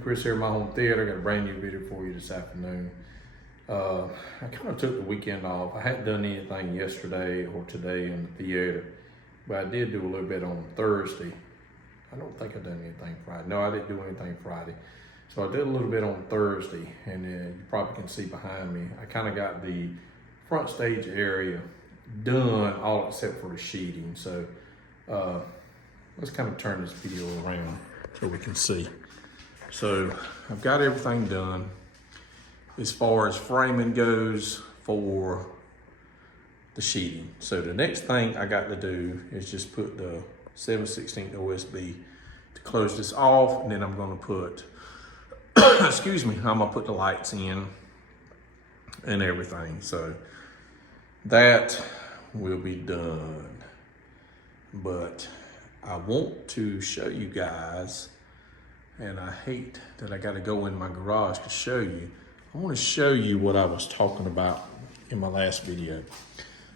Chris here at my home theater. I got a brand new video for you this afternoon. I kind of took the weekend off. I hadn't done anything yesterday or today in the theater, but I did do a little bit on Thursday. I don't think I've done anything Friday. No, I didn't do anything Friday. So I did a little bit on Thursday, and you probably can see behind me, I kind of got the front stage area done, all except for the sheeting. So let's kind of turn this video around so we can see. So I've got everything done as far as framing goes for the sheeting. So the next thing I got to do is just put the 7/16 OSB to close this off, and then I'm gonna put, excuse me, I'm gonna put the lights in and everything. So that will be done. But I want to show you guys, and I hate that I gotta go in my garage to show you. I wanna show you what I was talking about in my last video.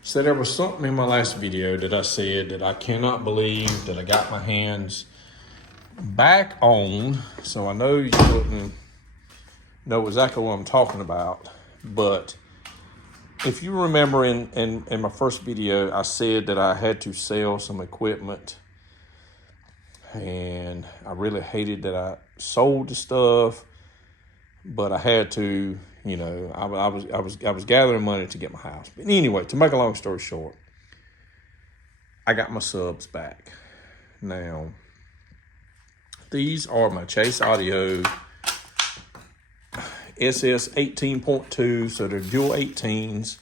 So there was something in my last video that I said that I cannot believe that I got my hands back on. So I know you wouldn't know exactly what I'm talking about, but if you remember in my first video, I said that I had to sell some equipment, and I really hated that I sold the stuff, but I had to, you know, I was gathering money to get my house. But anyway, to make a long story short, I got my subs back. Now, these are my Chase Audio SS 18.2, so they're dual 18s.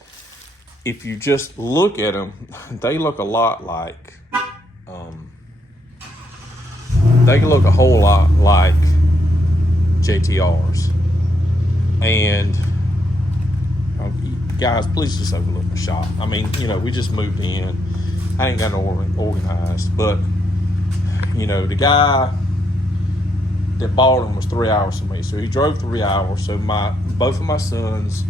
If you just look at them, they look a lot like, they look a whole lot like JTRs. And guys, please just overlook my shop. I mean, you know, we just moved in. I ain't got no organized, but you know, the guy that bought them was 3 hours from me. So he drove 3 hours. So both of my sons,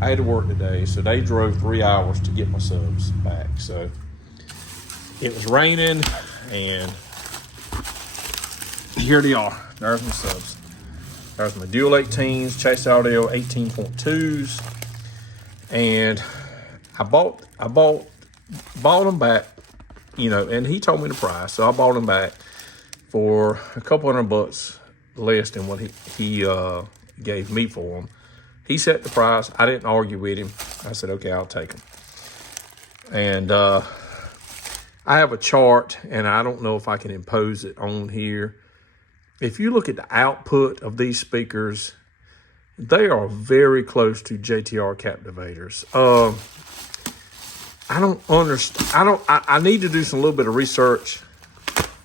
I had to work today, so they drove 3 hours to get my subs back. So it was raining, and here they are. There's my subs. There's my dual 18s, Chase Audio 18.2s. And I bought them back, you know, and he told me the price. So I bought them back for a couple $100 less than what he gave me for them. He set the price. I didn't argue with him. I said, okay, I'll take them. And I have a chart, and I don't know if I can impose it on here. If you look at the output of these speakers, they are very close to JTR Captivators. I don't understand. I need to do some little bit of research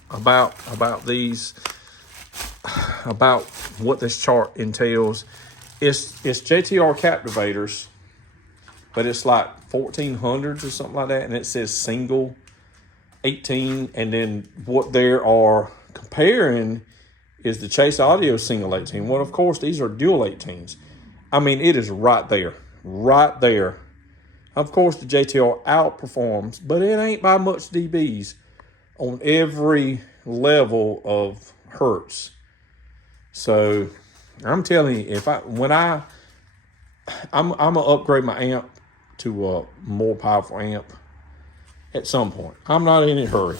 about these, about what this chart entails. It's JTR Captivators, but it's like 1400s or something like that, and it says single 18, and then what they are comparing is the Chase Audio single 18. Well, of course, these are dual 18s. I mean, it is right there, right there. Of course, the JTR outperforms, but it ain't by much dBs on every level of hertz. So I'm telling you, I'm gonna upgrade my amp to a more powerful amp at some point. I'm not in a hurry.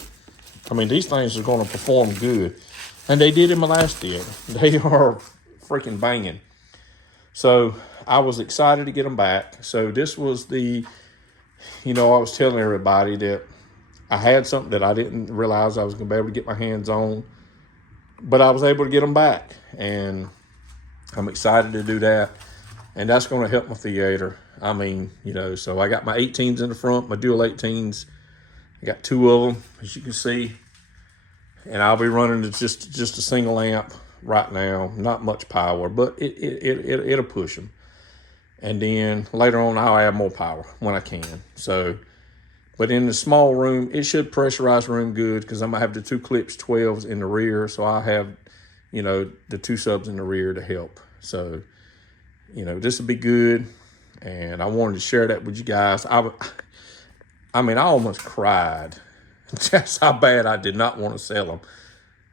I mean, these things are going to perform good. And they did in my last theater. They are freaking banging. So I was excited to get them back. So this was the, you know, I was telling everybody that I had something that I didn't realize I was going to be able to get my hands on. But I was able to get them back. And I'm excited to do that. And that's going to help my theater. I mean, you know, so I got my 18s in the front, my dual 18s. I got two of them, as you can see. And I'll be running just a single amp right now. Not much power, but it'll push them. And then later on, I'll add more power when I can. So, but in the small room, it should pressurize the room good, because I'm going to have the two clips 12s in the rear. So I have, you know, the two subs in the rear to help. So, you know, this will be good. And I wanted to share that with you guys. I mean, I almost cried. That's how bad I did not want to sell them.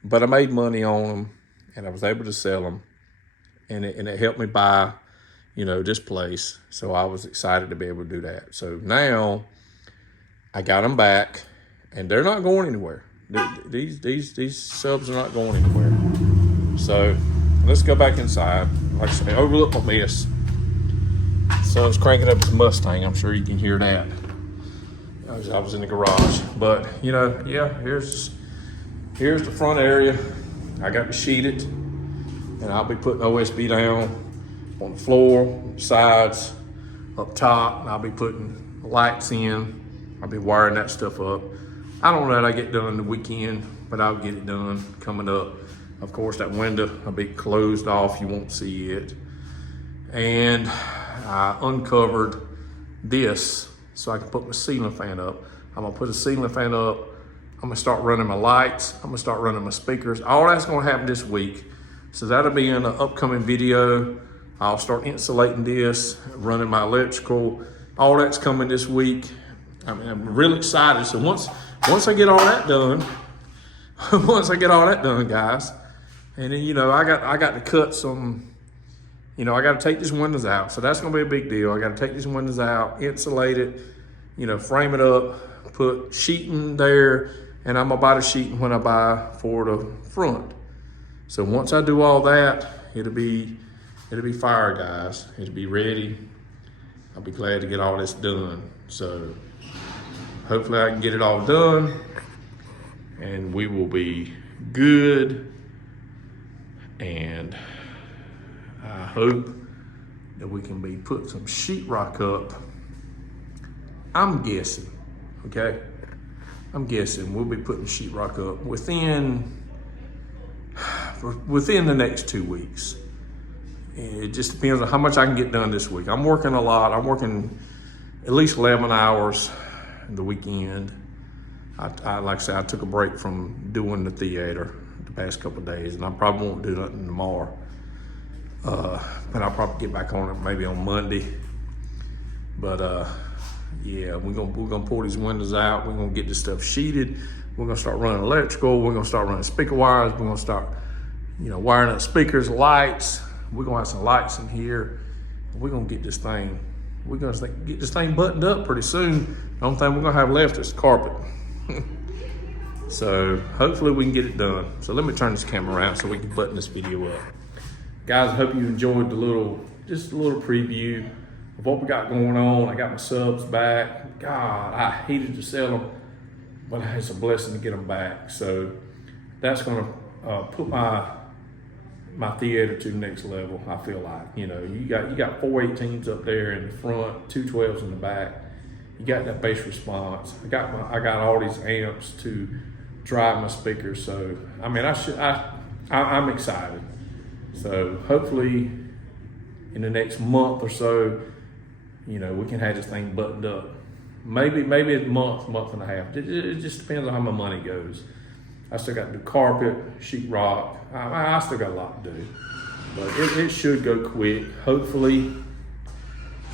But I made money on them, and I was able to sell them. and it helped me buy, this place. So I was excited to be able to do that. So now I got them back, and they're not going anywhere. These subs are not going anywhere. So let's go back inside. Like I say, overlook my mess. Son's cranking up his Mustang. I'm sure you can hear that. I was in the garage, but yeah, here's the front area. I got it sheeted, and I'll be putting OSB down on the floor, sides, up top, and I'll be putting lights in. I'll be wiring that stuff up. I don't know that I get done the weekend, but I'll get it done coming up. Of course, that window will be closed off. You won't see it. And I uncovered this so I can put my ceiling fan up. I'm gonna put a ceiling fan up. I'm gonna start running my lights. I'm gonna start running my speakers. All that's gonna happen this week. So that'll be in an upcoming video. I'll start insulating this, running my electrical. All that's coming this week. I'm really excited. So once I get all that done, guys, and then I got to cut some. I got to take these windows out. So that's gonna be a big deal. I got to take these windows out, insulate it, frame it up, put sheeting there, and I'm gonna buy the sheeting when I buy for the front. So once I do all that, it'll be fire, guys. It'll be ready. I'll be glad to get all this done. So hopefully I can get it all done, and we will be good. And I hope that we can be put some sheetrock up. I'm guessing, okay? I'm guessing we'll be putting sheetrock up within the next 2 weeks. It just depends on how much I can get done this week. I'm working a lot. I'm working at least 11 hours the weekend. I like I said, I took a break from doing the theater the past couple of days, and I probably won't do nothing tomorrow. But I'll probably get back on it maybe on Monday. But yeah, we're gonna pull these windows out. We're gonna get this stuff sheeted. We're gonna start running electrical. We're gonna start running speaker wires. We're gonna start, wiring up speakers, lights. We're gonna have some lights in here. We're gonna get this thing. We're gonna get this thing buttoned up pretty soon. The only thing we're gonna have left is carpet. So hopefully we can get it done. So let me turn this camera around so we can button this video up. Guys, I hope you enjoyed just a little preview of what we got going on. I got my subs back. God, I hated to sell them, but it's a blessing to get them back. So that's gonna put my theater to the next level. I feel like, you got 418s up there in the front, 212s in the back. You got that bass response. I got all these amps to drive my speakers. So I mean, I'm excited. So hopefully in the next month or so, we can have this thing buttoned up. Maybe a month and a half. It just depends on how my money goes. I still got to do carpet, sheetrock. I still got a lot to do, but it should go quick, hopefully,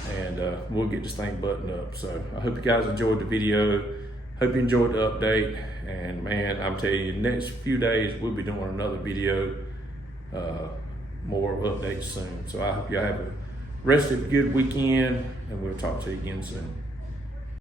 and we'll get this thing buttoned up. So I hope you guys enjoyed the video. Hope you enjoyed the update. And man, I'm telling you, next few days we'll be doing another video, more updates soon. So I hope y'all have a rest of a good weekend, and we'll talk to you again soon.